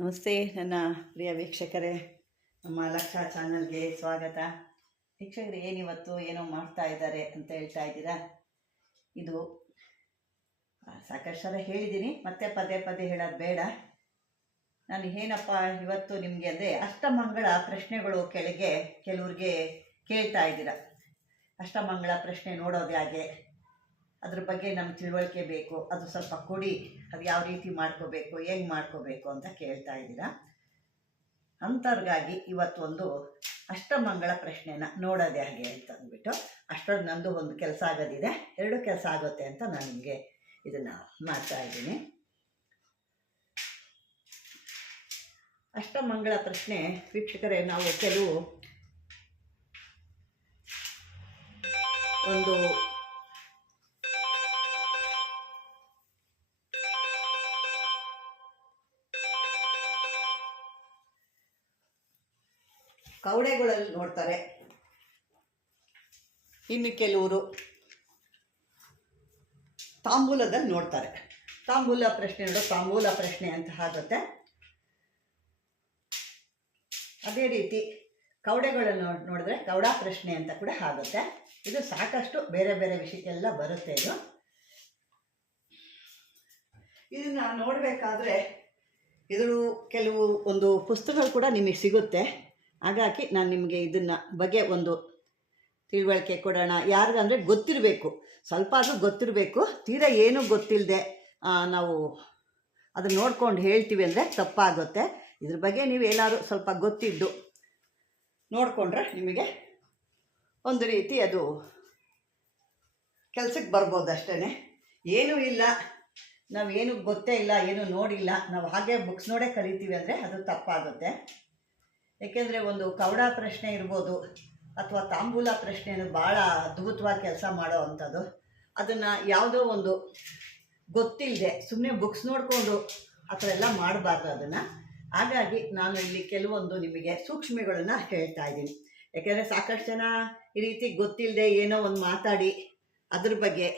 ನಮಸ್ತೆ ನನ್ನ ಪ್ರಿಯ ವೀಕ್ಷಕರೇ, ನಮ್ಮ ಲಕ್ಷ ಚಾನಲ್ಗೆ ಸ್ವಾಗತ. ವೀಕ್ಷಕರು ಏನಿವತ್ತು ಏನೋ ಮಾಡ್ತಾ ಇದ್ದಾರೆ ಅಂತ ಹೇಳ್ತಾ ಇದ್ದೀರಾ. ಇದು ಸಾಕಷ್ಟು ಸಲ ಹೇಳಿದ್ದೀನಿ, ಮತ್ತೆ ಪದೇ ಪದೇ ಹೇಳೋದು ಬೇಡ. ನಾನು ಏನಪ್ಪ ಇವತ್ತು ನಿಮಗೆ ಅಂದರೆ ಅಷ್ಟಮಂಗಳ ಪ್ರಶ್ನೆಗಳು ಕೆಳಗೆ ಕೆಲವ್ರಿಗೆ ಕೇಳ್ತಾ ಇದ್ದೀರಾ. ಅಷ್ಟಮಂಗಳ ಪ್ರಶ್ನೆ ನೋಡೋದು ಹೇಗೆ, ಅದ್ರ ಬಗ್ಗೆ ನಮ್ಗೆ ತಿಳುವಳಿಕೆ ಬೇಕು, ಅದು ಸ್ವಲ್ಪ ಕೊಡಿ, ಅದು ಯಾವ ರೀತಿ ಮಾಡ್ಕೋಬೇಕು, ಹೆಂಗೆ ಮಾಡ್ಕೋಬೇಕು ಅಂತ ಕೇಳ್ತಾ ಇದ್ದೀರಾ. ಅಂಥವ್ರಿಗಾಗಿ ಇವತ್ತೊಂದು ಅಷ್ಟಮಂಗಳ ಪ್ರಶ್ನೆನ ನೋಡೋದು ಹೇಗೆ ಅಂತ ಅಂದ್ಬಿಟ್ಟು, ಅಷ್ಟೊಂದು ನಂದು ಒಂದು ಕೆಲಸ ಆಗೋದಿದೆ, 2 ಕೆಲಸ ಆಗುತ್ತೆ ಅಂತ ನಾನು ನಿಮಗೆ ಇದನ್ನು ಮಾಡ್ತಾ ಇದ್ದೀನಿ. ಅಷ್ಟಮಂಗಳ ಪ್ರಶ್ನೆ ವೀಕ್ಷಕರೇ, ನಾವು ಕೆಲವು ಒಂದು ಕವಡೆಗಳಲ್ಲಿ ನೋಡ್ತಾರೆ, ಇನ್ನು ಕೆಲವರು ತಾಂಬೂಲದಲ್ಲಿ ನೋಡ್ತಾರೆ. ತಾಂಬೂಲ ಪ್ರಶ್ನೆ ನೋಡೋ ತಾಂಬೂಲ ಪ್ರಶ್ನೆ ಅಂತ ಆಗುತ್ತೆ. ಅದೇ ರೀತಿ ಕವಡೆಗಳನ್ನು ನೋಡಿದ್ರೆ ಕವಡ ಪ್ರಶ್ನೆ ಅಂತ ಕೂಡ ಆಗುತ್ತೆ. ಇದು ಸಾಕಷ್ಟು ಬೇರೆ ಬೇರೆ ವಿಷಯಕ್ಕೆಲ್ಲ ಬರುತ್ತೆ. ಇದನ್ನು ನೋಡಬೇಕಾದ್ರೆ ಇದು ಕೆಲವು ಒಂದು ಪುಸ್ತಕಗಳು ಕೂಡ ನಿಮಗೆ ಸಿಗುತ್ತೆ. ಹಾಗಾಗಿ ನಾನು ನಿಮಗೆ ಇದನ್ನು ಬಗ್ಗೆ ಒಂದು ತಿಳುವಳಿಕೆ ಕೊಡೋಣ. ಯಾರಿಗಂದರೆ ಗೊತ್ತಿರಬೇಕು, ಸ್ವಲ್ಪ ಆದರೂ ಗೊತ್ತಿರಬೇಕು. ತೀರಾ ಏನೂ ಗೊತ್ತಿಲ್ಲದೆ ನಾವು ಅದನ್ನು ನೋಡ್ಕೊಂಡು ಹೇಳ್ತೀವಿ ಅಂದರೆ ತಪ್ಪಾಗುತ್ತೆ. ಇದ್ರ ಬಗ್ಗೆ ನೀವು ಏನಾದರೂ ಸ್ವಲ್ಪ ಗೊತ್ತಿದ್ದು ನೋಡಿಕೊಂಡ್ರೆ ನಿಮಗೆ ಒಂದು ರೀತಿ ಅದು ಕೆಲಸಕ್ಕೆ ಬರ್ಬೋದು ಅಷ್ಟೇ. ಏನೂ ಇಲ್ಲ, ನಾವೇನು ಗೊತ್ತೇ ಇಲ್ಲ, ಏನೂ ನೋಡಿಲ್ಲ, ನಾವು ಹಾಗೆ ಬುಕ್ಸ್ ನೋಡೇ ಕಲಿತೀವಿ ಅಂದರೆ ಅದು ತಪ್ಪಾಗುತ್ತೆ. ಏಕೆಂದರೆ ಒಂದು ಕವಡ ಪ್ರಶ್ನೆ ಇರ್ಬೋದು ಅಥವಾ ತಾಂಬೂಲ ಪ್ರಶ್ನೆಯನ್ನು ಭಾಳ ಅದ್ಭುತವಾಗಿ ಕೆಲಸ ಮಾಡೋ ಅಂಥದ್ದು. ಅದನ್ನು ಯಾವುದೋ ಒಂದು ಗೊತ್ತಿಲ್ಲದೆ ಸುಮ್ಮನೆ ಬುಕ್ಸ್ ನೋಡಿಕೊಂಡು ಆ ಥರ ಎಲ್ಲ ಮಾಡಬಾರ್ದು ಅದನ್ನು. ಹಾಗಾಗಿ ನಾನು ಇಲ್ಲಿ ಕೆಲವೊಂದು ನಿಮಗೆ ಸೂಕ್ಷ್ಮಗಳನ್ನು ಹೇಳ್ತಾ ಇದ್ದೀನಿ. ಯಾಕೆಂದರೆ ಸಾಕಷ್ಟು ಜನ ಈ ರೀತಿ ಗೊತ್ತಿಲ್ಲದೆ ಏನೋ ಒಂದು ಮಾತಾಡಿ ಅದ್ರ ಬಗ್ಗೆ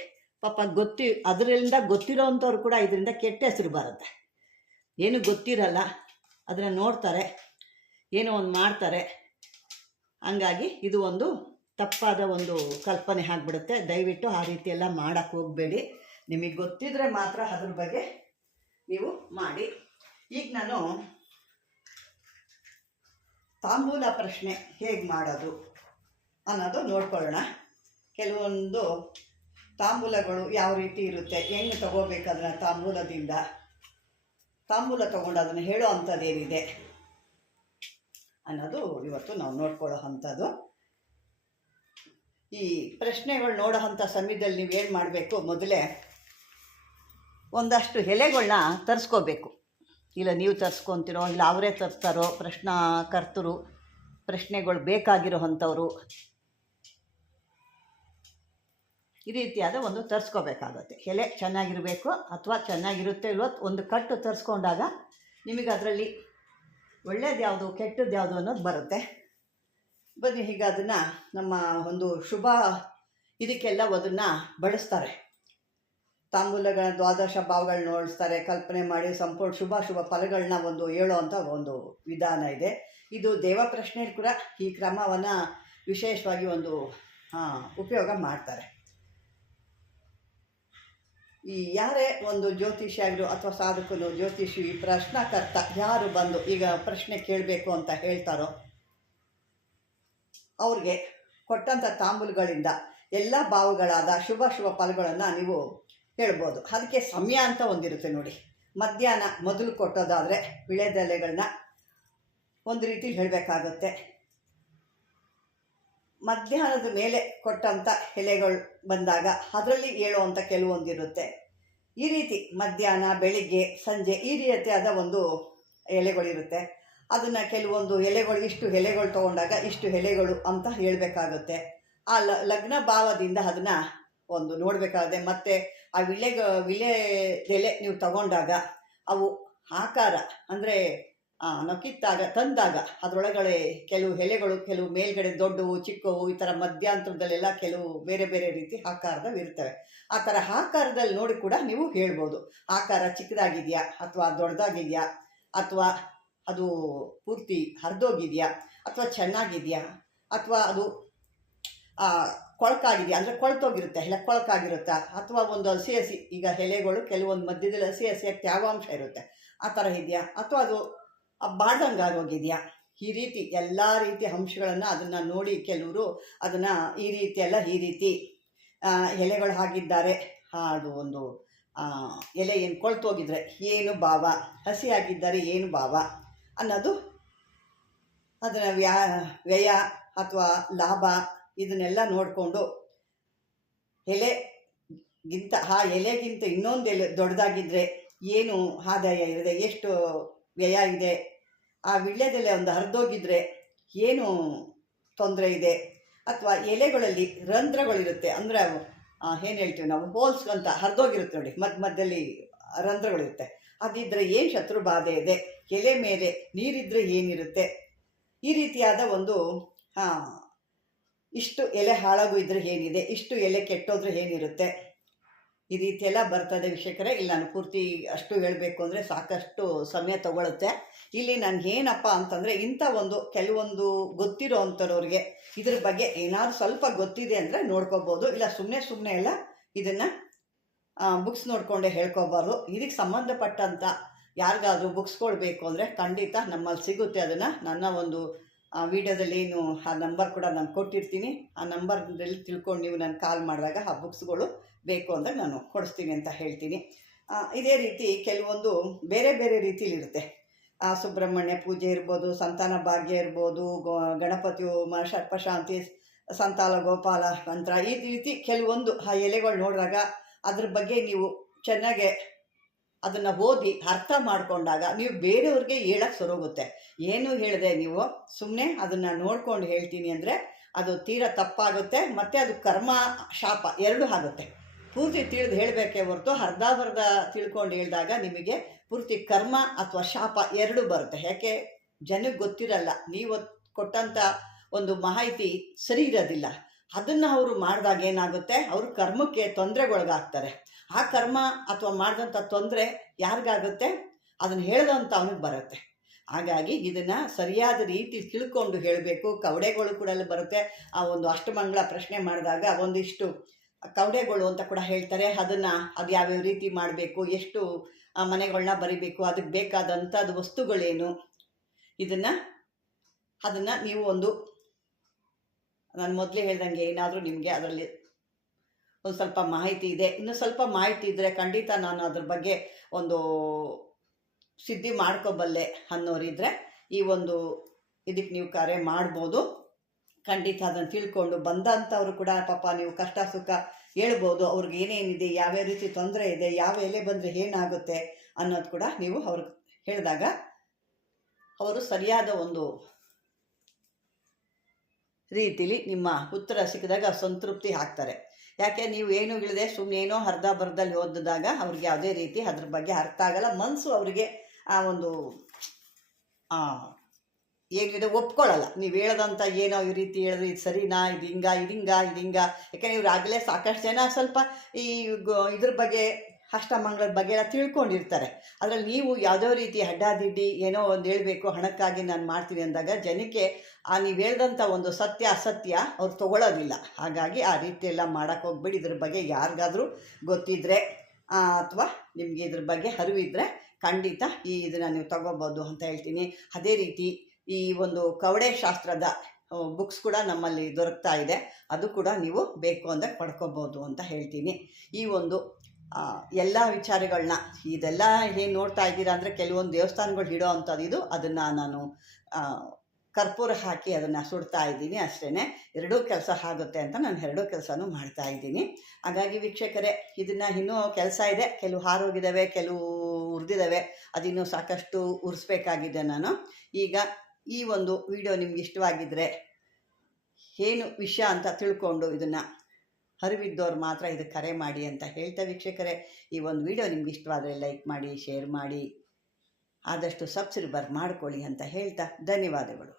ಪಾಪ ಅದರಿಂದ ಗೊತ್ತಿರೋ ಅಂಥವ್ರು ಕೂಡ ಇದರಿಂದ ಕೆಟ್ಟ ಹೆಸರು ಬರುತ್ತೆ. ಏನು ಗೊತ್ತಿರಲ್ಲ, ಅದನ್ನು ನೋಡ್ತಾರೆ, ಏನೋ ಒಂದು ಮಾಡ್ತಾರೆ. ಹಂಗಾಗಿ ಇದು ಒಂದು ತಪ್ಪಾದ ಒಂದು ಕಲ್ಪನೆ ಆಗಿಬಿಡುತ್ತೆ. ದಯವಿಟ್ಟು ಆ ರೀತಿ ಎಲ್ಲ ಮಾಡೋಕ್ಕೆ ಹೋಗಬೇಡಿ. ನಿಮಗೆ ಗೊತ್ತಿದ್ರೆ ಮಾತ್ರ ಅದ್ರ ಬಗ್ಗೆ ನೀವು ಮಾಡಿ. ಈಗ ನಾನು ತಾಂಬೂಲ ಪ್ರಶ್ನೆ ಹೇಗೆ ಮಾಡೋದು ಅನ್ನೋದು ನೋಡ್ಕೊಳ್ಳೋಣ. ಕೆಲವೊಂದು ತಾಂಬೂಲಗಳು ಯಾವ ರೀತಿ ಇರುತ್ತೆ, ಹೆಂಗೆ ತಗೋಬೇಕು ಅದನ್ನು, ತಾಂಬೂಲದಿಂದ ತಾಂಬೂಲ ತೊಗೊಂಡು ಅದನ್ನು ಹೇಳೋ ಅಂಥದ್ದೇನಿದೆ ಅನ್ನೋದು ಇವತ್ತು ನಾವು ನೋಡ್ಕೊಳ್ಳೋ ಅಂಥದ್ದು. ಈ ಪ್ರಶ್ನೆಗಳು ನೋಡೋ ಅಂಥ ಸಮಯದಲ್ಲಿ ನೀವು ಏನು ಮಾಡಬೇಕು, ಮೊದಲೇ ಒಂದಷ್ಟು ಎಲೆಗಳನ್ನ ತರಿಸ್ಕೋಬೇಕು. ಇಲ್ಲ ನೀವು ತರಿಸ್ಕೊತಿರೋ, ಇಲ್ಲ ಅವರೇ ತರಿಸ್ತಾರೋ, ಪ್ರಶ್ನಾಕರ್ತರು ಪ್ರಶ್ನೆಗಳು ಬೇಕಾಗಿರೋ ಅಂಥವ್ರು ಈ ರೀತಿಯಾದ ಒಂದು ತರಿಸ್ಕೋಬೇಕಾಗತ್ತೆ. ಎಲೆ ಚೆನ್ನಾಗಿರಬೇಕು, ಅಥವಾ ಚೆನ್ನಾಗಿರುತ್ತೆ ಇಲ್ವೋ ಒಂದು ಕಟ್ಟು ತರಿಸ್ಕೊಂಡಾಗ ನಿಮಗೆ ಅದರಲ್ಲಿ ಒಳ್ಳೇದು ಯಾವುದು ಕೆಟ್ಟದ್ದು ಯಾವುದು ಅನ್ನೋದು ಬರುತ್ತೆ. ಬನ್ನಿ, ಈಗ ಅದನ್ನು ನಮ್ಮ ಒಂದು ಶುಭ ಇದಕ್ಕೆಲ್ಲ ಅದನ್ನು ಬಳಸ್ತಾರೆ. ತಾಂಬೂಲಗಳ ದ್ವಾದಶ ಭಾವಗಳನ್ನ ನೋಡಿಸ್ತಾರೆ, ಕಲ್ಪನೆ ಮಾಡಿ ಸಂಪೂರ್ಣ ಶುಭ ಫಲಗಳನ್ನ ಒಂದು ಹೇಳೋ ಅಂಥ ಒಂದು ವಿಧಾನ ಇದೆ. ಇದು ದೇವ ಪ್ರಶ್ನೆಯಲ್ಲಿ ಕೂಡ ಈ ಕ್ರಮವನ್ನು ವಿಶೇಷವಾಗಿ ಒಂದು ಉಪಯೋಗ ಮಾಡ್ತಾರೆ. ಈ ಯಾರೇ ಒಂದು ಜ್ಯೋತಿಷಿಯಾಗರು ಅಥವಾ ಸಾಧಕನು, ಜ್ಯೋತಿಷಿ, ಪ್ರಶ್ನಾಕರ್ತ ಯಾರು ಬಂದು ಈಗ ಪ್ರಶ್ನೆ ಕೇಳಬೇಕು ಅಂತ ಹೇಳ್ತಾರೋ ಅವ್ರಿಗೆ ಕೊಟ್ಟಂಥ ತಾಂಬೂಲಗಳಿಂದ ಎಲ್ಲ ಭಾವಗಳಾದ ಶುಭ ಫಲಗಳನ್ನು ನೀವು ಹೇಳ್ಬೋದು. ಅದಕ್ಕೆ ಸಮಯ ಅಂತ ಒಂದಿರುತ್ತೆ ನೋಡಿ. ಮಧ್ಯಾಹ್ನ ಮೊದಲು ಕೊಟ್ಟೋದಾದರೆ ವಿಳೆದೆಲೆಗಳನ್ನ ಒಂದು ರೀತಿ ಹೇಳಬೇಕಾಗುತ್ತೆ. ಮಧ್ಯಾಹ್ನದ ಮೇಲೆ ಕೊಟ್ಟಂಥ ಎಲೆಗಳು ಬಂದಾಗ ಅದರಲ್ಲಿ ಹೇಳುವಂಥ ಕೆಲವೊಂದಿರುತ್ತೆ. ಈ ರೀತಿ ಮಧ್ಯಾಹ್ನ, ಬೆಳಿಗ್ಗೆ, ಸಂಜೆ ಈ ರೀತಿಯಾದ ಒಂದು ಎಲೆಗಳಿರುತ್ತೆ. ಅದನ್ನು ಕೆಲವೊಂದು ಎಲೆಗಳು, ಇಷ್ಟು ಎಲೆಗಳು ತೊಗೊಂಡಾಗ ಇಷ್ಟು ಎಲೆಗಳು ಅಂತ ಹೇಳಬೇಕಾಗುತ್ತೆ. ಆ ಲಗ್ನ ಭಾವದಿಂದ ಅದನ್ನು ಒಂದು ನೋಡಬೇಕಾಗುತ್ತೆ. ಮತ್ತು ಆ ವಿಳೆದೆಲೆ ನೀವು ತಗೊಂಡಾಗ ಅವು ಆಕಾರ ಅಂದರೆ ನಾವು ಕಿತ್ತಾಗ ತಂದಾಗ ಅದರೊಳಗಡೆ ಕೆಲವು ಎಲೆಗಳು, ಕೆಲವು ಮೇಲ್ಗಡೆ ದೊಡ್ಡವು, ಚಿಕ್ಕವು, ಈ ಥರ ಮಧ್ಯಾಂತರದಲ್ಲೆಲ್ಲ ಕೆಲವು ಬೇರೆ ಬೇರೆ ರೀತಿ ಆಕಾರದವು ಇರ್ತವೆ. ಆ ಥರ ಆಕಾರದಲ್ಲಿ ನೋಡಿ ಕೂಡ ನೀವು ಹೇಳ್ಬೋದು, ಆಕಾರ ಚಿಕ್ಕದಾಗಿದೆಯಾ ಅಥವಾ ದೊಡ್ಡದಾಗಿದೆಯಾ ಅಥವಾ ಅದು ಪೂರ್ತಿ ಹರಿದೋಗಿದೆಯಾ ಅಥವಾ ಚೆನ್ನಾಗಿದೆಯಾ ಅಥವಾ ಅದು ಕೊಳಕಾಗಿದೆಯಾ, ಅಂದರೆ ಕೊಳ್ತೋಗಿರುತ್ತೆ, ಇಲ್ಲ ಕೊಳಕಾಗಿರುತ್ತಾ, ಅಥವಾ ಒಂದು ಹಸಿ ಹಸಿ, ಈಗ ಎಲೆಗಳು ಕೆಲವೊಂದು ಮಧ್ಯದಲ್ಲಿ ಹಸಿ ಹಸಿಯಾಗಿ ತೇವಾಂಶ ಇರುತ್ತೆ, ಆ ಥರ ಇದೆಯಾ, ಅಥವಾ ಅದು ಬಾಡ್ದಂಗೆ ಆಗೋಗಿದೆಯಾ, ಈ ರೀತಿ ಎಲ್ಲ ರೀತಿಯ ಅಂಶಗಳನ್ನು ಅದನ್ನು ನೋಡಿ ಕೆಲವರು ಅದನ್ನು ಈ ರೀತಿ ಅಲ್ಲ ಈ ರೀತಿ ಎಲೆಗಳು ಹಾಕಿದ್ದಾರೆ, ಅದು ಒಂದು ಎಲೆ ಏನು ಕೊಳ್ತೋಗಿದ್ರೆ ಏನು ಭಾವ, ಹಸಿ ಆಗಿದ್ದಾರೆ ಏನು ಭಾವ ಅನ್ನೋದು ಅದನ್ನು ವ್ಯಯ ಅಥವಾ ಲಾಭ ಇದನ್ನೆಲ್ಲ ನೋಡಿಕೊಂಡು ಎಲೆಗಿಂತ ಎಲೆಗಿಂತ ಇನ್ನೊಂದು ಎಲೆ ದೊಡ್ಡದಾಗಿದ್ದರೆ ಏನು ಆದಾಯ ಇದೆ, ಎಷ್ಟು ವ್ಯಯ ಇದೆ, ಆ ವೀಳ್ಯದೆಲೆ ಒಂದು ಹರಿದೋಗಿದ್ರೆ ಏನು ತೊಂದರೆ ಇದೆ, ಅಥವಾ ಎಲೆಗಳಲ್ಲಿ ರಂಧ್ರಗಳಿರುತ್ತೆ, ಅಂದರೆ ಏನು ಹೇಳ್ತೀವಿ ನಾವು ಹೋಲ್ಸ್ ಅಂತ ಹರಿದೋಗಿರುತ್ತೆ ನೋಡಿ, ಮಧ್ಯದಲ್ಲಿ ರಂಧ್ರಗಳಿರುತ್ತೆ, ಅದಿದ್ದರೆ ಏನು ಶತ್ರು ಬಾಧೆ ಇದೆ, ಎಲೆ ಮೇಲೆ ನೀರಿದ್ದರೆ ಏನಿರುತ್ತೆ, ಈ ರೀತಿಯಾದ ಒಂದು ಇಷ್ಟು ಎಲೆ ಹಾಳಾಗು ಇದ್ರೆ ಏನಿದೆ, ಇಷ್ಟು ಎಲೆ ಕೆಟ್ಟೋದ್ರೆ ಏನಿರುತ್ತೆ, ಈ ರೀತಿಯೆಲ್ಲ ಬರ್ತದೆ ವೀಕ್ಷಕರೇ. ಇಲ್ಲಿ ನಾನು ಪೂರ್ತಿ ಅಷ್ಟು ಹೇಳಬೇಕು ಅಂದರೆ ಸಾಕಷ್ಟು ಸಮಯ ತಗೊಳುತ್ತೆ. ಇಲ್ಲಿ ನನಗೇನಪ್ಪ ಅಂತಂದರೆ ಇಂಥ ಒಂದು ಕೆಲವೊಂದು ಗೊತ್ತಿರೋ ಅಂಥವ್ರಿಗೆ ಇದ್ರ ಬಗ್ಗೆ ಏನಾದ್ರು ಸ್ವಲ್ಪ ಗೊತ್ತಿದೆ ಅಂದರೆ ನೋಡ್ಕೋಬೋದು, ಇಲ್ಲ ಸುಮ್ಮನೆ ಎಲ್ಲ ಇದನ್ನು ಬುಕ್ಸ್ ನೋಡಿಕೊಂಡೆ ಹೇಳ್ಕೊಬಾರ್ದು. ಇದಕ್ಕೆ ಸಂಬಂಧಪಟ್ಟಂಥ ಯಾರಿಗಾದ್ರೂ ಬುಕ್ಸ್ಗಳು ಬೇಕು ಅಂದರೆ ಖಂಡಿತ ನಮ್ಮಲ್ಲಿ ಸಿಗುತ್ತೆ. ಅದನ್ನು ನನ್ನ ಒಂದು ವಿಡಿಯೋದಲ್ಲಿ ಏನು ಆ ನಂಬರ್ ಕೂಡ ನಾನು ಕೊಟ್ಟಿರ್ತೀನಿ, ಆ ನಂಬರ್ನಲ್ಲಿ ತಿಳ್ಕೊಂಡು ನೀವು ನಾನು ಕಾಲ್ ಮಾಡಿದಾಗ ಆ ಬುಕ್ಸ್ಗಳು ಬೇಕು ಅಂದರೆ ನಾನು ಕೊಡಿಸ್ತೀನಿ ಅಂತ ಹೇಳ್ತೀನಿ. ಇದೇ ರೀತಿ ಕೆಲವೊಂದು ಬೇರೆ ಬೇರೆ ರೀತಿಲಿರುತ್ತೆ. ಸುಬ್ರಹ್ಮಣ್ಯ ಪೂಜೆ ಇರ್ಬೋದು, ಸಂತಾನ ಭಾಗ್ಯ ಇರ್ಬೋದು, ಗಣಪತಿ ಹೋಮ, ಸರ್ಪಶಾಂತಿ, ಸಂತಾಲ ಗೋಪಾಲ ಮಂತ್ರ, ಈ ರೀತಿ ಕೆಲವೊಂದು ಆ ಎಲೆಗಳು ನೋಡಿದಾಗ ಅದ್ರ ಬಗ್ಗೆ ನೀವು ಚೆನ್ನಾಗೆ ಅದನ್ನು ಓದಿ ಅರ್ಥ ಮಾಡಿಕೊಂಡಾಗ ನೀವು ಬೇರೆಯವ್ರಿಗೆ ಹೇಳಕ್ಕೆ ಸರೋಗುತ್ತೆ. ಏನು ಹೇಳಿದೆ ನೀವು ಸುಮ್ಮನೆ ಅದನ್ನು ನೋಡ್ಕೊಂಡು ಹೇಳ್ತೀನಿ ಅಂದರೆ ಅದು ತೀರಾ ತಪ್ಪಾಗುತ್ತೆ, ಮತ್ತು ಅದು ಕರ್ಮ ಶಾಪ ಎರಡೂ ಆಗುತ್ತೆ. ಪೂರ್ತಿ ತಿಳಿದು ಹೇಳಬೇಕೇ ಹೊರತು ಅರ್ಧ ತಿಳ್ಕೊಂಡು ಹೇಳಿದಾಗ ನಿಮಗೆ ಪೂರ್ತಿ ಕರ್ಮ ಅಥವಾ ಶಾಪ ಎರಡೂ ಬರುತ್ತೆ. ಯಾಕೆ ಜನಕ್ಕೆ ಗೊತ್ತಿರಲ್ಲ, ನೀವು ಕೊಟ್ಟಂಥ ಒಂದು ಮಾಹಿತಿ ಸರಿ ಇರೋದಿಲ್ಲ, ಅದನ್ನು ಅವರು ಮಾಡಿದಾಗ ಏನಾಗುತ್ತೆ, ಅವರು ಕರ್ಮಕ್ಕೆ ತೊಂದರೆಗೊಳಗಾಗ್ತಾರೆ. ಆ ಕರ್ಮ ಅಥವಾ ಮಾಡಿದಂಥ ತೊಂದರೆ ಯಾರಿಗಾಗುತ್ತೆ, ಅದನ್ನು ಹೇಳ್ದಂಥ ಅವನಿಗೆ ಬರುತ್ತೆ. ಹಾಗಾಗಿ ಇದನ್ನು ಸರಿಯಾದ ರೀತಿ ತಿಳ್ಕೊಂಡು ಹೇಳಬೇಕು. ಕವಡೆಗಳು ಕೂಡ ಬರುತ್ತೆ. ಆ ಒಂದು ಅಷ್ಟಮಂಗಳ ಪ್ರಶ್ನೆ ಮಾಡಿದಾಗ ಒಂದಿಷ್ಟು ಕವಡೆಗಳು ಅಂತ ಕೂಡ ಹೇಳ್ತಾರೆ. ಅದು ಯಾವ್ಯಾವ ರೀತಿ ಮಾಡಬೇಕು, ಎಷ್ಟು ಮನೆಗಳನ್ನ ಬರಿಬೇಕು, ಅದಕ್ಕೆ ಬೇಕಾದಂಥದ್ದು ವಸ್ತುಗಳೇನು, ಅದನ್ನು ನೀವು ಒಂದು ನಾನು ಮೊದಲೇ ಹೇಳ್ದಂಗೆ ಏನಾದರೂ ನಿಮಗೆ ಅದರಲ್ಲಿ ಒಂದು ಸ್ವಲ್ಪ ಮಾಹಿತಿ ಇದೆ, ಇನ್ನೂ ಸ್ವಲ್ಪ ಮಾಹಿತಿ ಇದ್ದರೆ ಖಂಡಿತ ನಾನು ಅದ್ರ ಬಗ್ಗೆ ಒಂದು ಸಿದ್ಧಿ ಮಾಡ್ಕೋಬಲ್ಲೆ ಅನ್ನೋರಿದ್ದರೆ ಈ ಒಂದು ಇದಕ್ಕೆ ನೀವು ಕರೆ ಮಾಡ್ಬೋದು. ಖಂಡಿತ ಅದನ್ನು ತಿಳ್ಕೊಂಡು ಬಂದಂಥವ್ರು ಕೂಡ ಪಾಪ ನೀವು ಕಷ್ಟ ಸುಖ ಹೇಳ್ಬೋದು, ಅವ್ರಿಗೆ ಏನೇನಿದೆ, ಯಾವ್ಯಾವ ರೀತಿ ತೊಂದರೆ ಇದೆ, ಯಾವ ಎಲೆ ಬಂದರೆ ಏನಾಗುತ್ತೆ ಅನ್ನೋದು ಕೂಡ ನೀವು ಅವ್ರಿಗೆ ಹೇಳಿದಾಗ ಅವರು ಸರಿಯಾದ ಒಂದು ರೀತಿಲಿ ನಿಮ್ಮ ಉತ್ತರ ಸಿಕ್ಕಿದಾಗ ಸಂತೃಪ್ತಿ ಆಗ್ತಾರೆ. ಯಾಕೆ ನೀವು ಏನು ಇಲ್ಲದೆ ಸುಮ್ಮನೆ ಏನೋ ಅರ್ಧ ಬರ್ದಲ್ಲಿ ಓದಿದಾಗ ಅವ್ರಿಗೆ ಯಾವುದೇ ರೀತಿ ಅದ್ರ ಬಗ್ಗೆ ಅರ್ಥ ಆಗಲ್ಲ, ಮನಸ್ಸು ಅವರಿಗೆ ಆ ಒಂದು ಏನಿದೆ ಒಪ್ಕೊಳ್ಳಲ್ಲ. ನೀವು ಹೇಳೋದಂಥ ಏನೋ ಈ ರೀತಿ ಹೇಳಿದ್ರೆ ಇದು ಸರಿನಾ, ಇದು ಹಿಂಗ. ಯಾಕೆಂದರೆ ಇವ್ರು ಆಗಲೇ ಸಾಕಷ್ಟು ಜನ ಸ್ವಲ್ಪ ಈ ಇದ್ರ ಬಗ್ಗೆ ಅಷ್ಟಮಂಗಳದ ಬಗ್ಗೆ ಎಲ್ಲ ತಿಳ್ಕೊಂಡಿರ್ತಾರೆ. ಅದರಲ್ಲಿ ನೀವು ಯಾವುದೋ ರೀತಿ ಅಡ್ಡಾದಿಡ್ಡಿ ಏನೋ ಒಂದು ಹೇಳಬೇಕು ಹಣಕ್ಕಾಗಿ ನಾನು ಮಾಡ್ತೀನಿ ಅಂದಾಗ ಜನಕ್ಕೆ ನೀವು ಹೇಳ್ದಂಥ ಒಂದು ಸತ್ಯ ಅಸತ್ಯ ಅವ್ರು ತೊಗೊಳ್ಳೋದಿಲ್ಲ. ಹಾಗಾಗಿ ಆ ರೀತಿ ಎಲ್ಲ ಮಾಡೋಕ್ಕೆ ಹೋಗ್ಬೇಡಿ. ಇದ್ರ ಬಗ್ಗೆ ಯಾರಿಗಾದರೂ ಗೊತ್ತಿದ್ದರೆ ಅಥವಾ ನಿಮಗೆ ಇದ್ರ ಬಗ್ಗೆ ಅರಿವಿದ್ದರೆ ಖಂಡಿತ ಇದನ್ನು ನೀವು ತಗೋಬೋದು ಅಂತ ಹೇಳ್ತೀನಿ. ಅದೇ ರೀತಿ ಈ ಒಂದು ಕವಡೆ ಶಾಸ್ತ್ರದ ಬುಕ್ಸ್ ಕೂಡ ನಮ್ಮಲ್ಲಿ ದೊರಕ್ತಾ ಇದೆ, ಅದು ಕೂಡ ನೀವು ಬೇಕು ಅಂದರೆ ಪಡ್ಕೋಬೋದು ಅಂತ ಹೇಳ್ತೀನಿ. ಈ ಒಂದು ಎಲ್ಲ ವಿಚಾರಗಳನ್ನ ಇದೆಲ್ಲ ಏನು ನೋಡ್ತಾ ಇದ್ದೀರಾ ಅಂದರೆ ಕೆಲವೊಂದು ದೇವಸ್ಥಾನಗಳು ಇಡೋ ಅಂಥದ್ದು ಇದು, ಅದನ್ನು ನಾನು ಕರ್ಪೂರ ಹಾಕಿ ಅದನ್ನು ಸುಡ್ತಾ ಇದ್ದೀನಿ ಅಷ್ಟೇ. ಎರಡೂ ಕೆಲಸ ಆಗುತ್ತೆ ಅಂತ ನಾನು ಎರಡೂ ಕೆಲಸನೂ ಮಾಡ್ತಾ ಇದ್ದೀನಿ. ಹಾಗಾಗಿ ವೀಕ್ಷಕರೇ, ಇದನ್ನು ಇನ್ನೂ ಕೆಲಸ ಇದೆ, ಕೆಲವು ಹಾರೋಗಿದ್ದಾವೆ, ಕೆಲವು ಹುರಿದಿದ್ದಾವೆ, ಅದಿನ್ನೂ ಸಾಕಷ್ಟು ಉರಿಸ್ಬೇಕಾಗಿದೆ ನಾನು. ಈಗ ಈ ಒಂದು ವಿಡಿಯೋ ನಿಮ್ಗೆ ಇಷ್ಟವಾಗಿದ್ದರೆ ಏನು ವಿಷಯ ಅಂತ ತಿಳ್ಕೊಂಡು ಇದನ್ನು ಅರಿವಿದ್ದವ್ರು ಮಾತ್ರ ಇದಕ್ಕೆ ಕರೆ ಮಾಡಿ ಅಂತ ಹೇಳ್ತಾ ವೀಕ್ಷಕರೇ, ಈ ಒಂದು ವಿಡಿಯೋ ನಿಮ್ಗೆ ಇಷ್ಟವಾದರೆ ಲೈಕ್ ಮಾಡಿ, ಶೇರ್ ಮಾಡಿ, ಆದಷ್ಟು ಸಬ್ಸ್ಕ್ರೈಬರ್ ಮಾಡ್ಕೊಳ್ಳಿ ಅಂತ ಹೇಳ್ತಾ ಧನ್ಯವಾದಗಳು.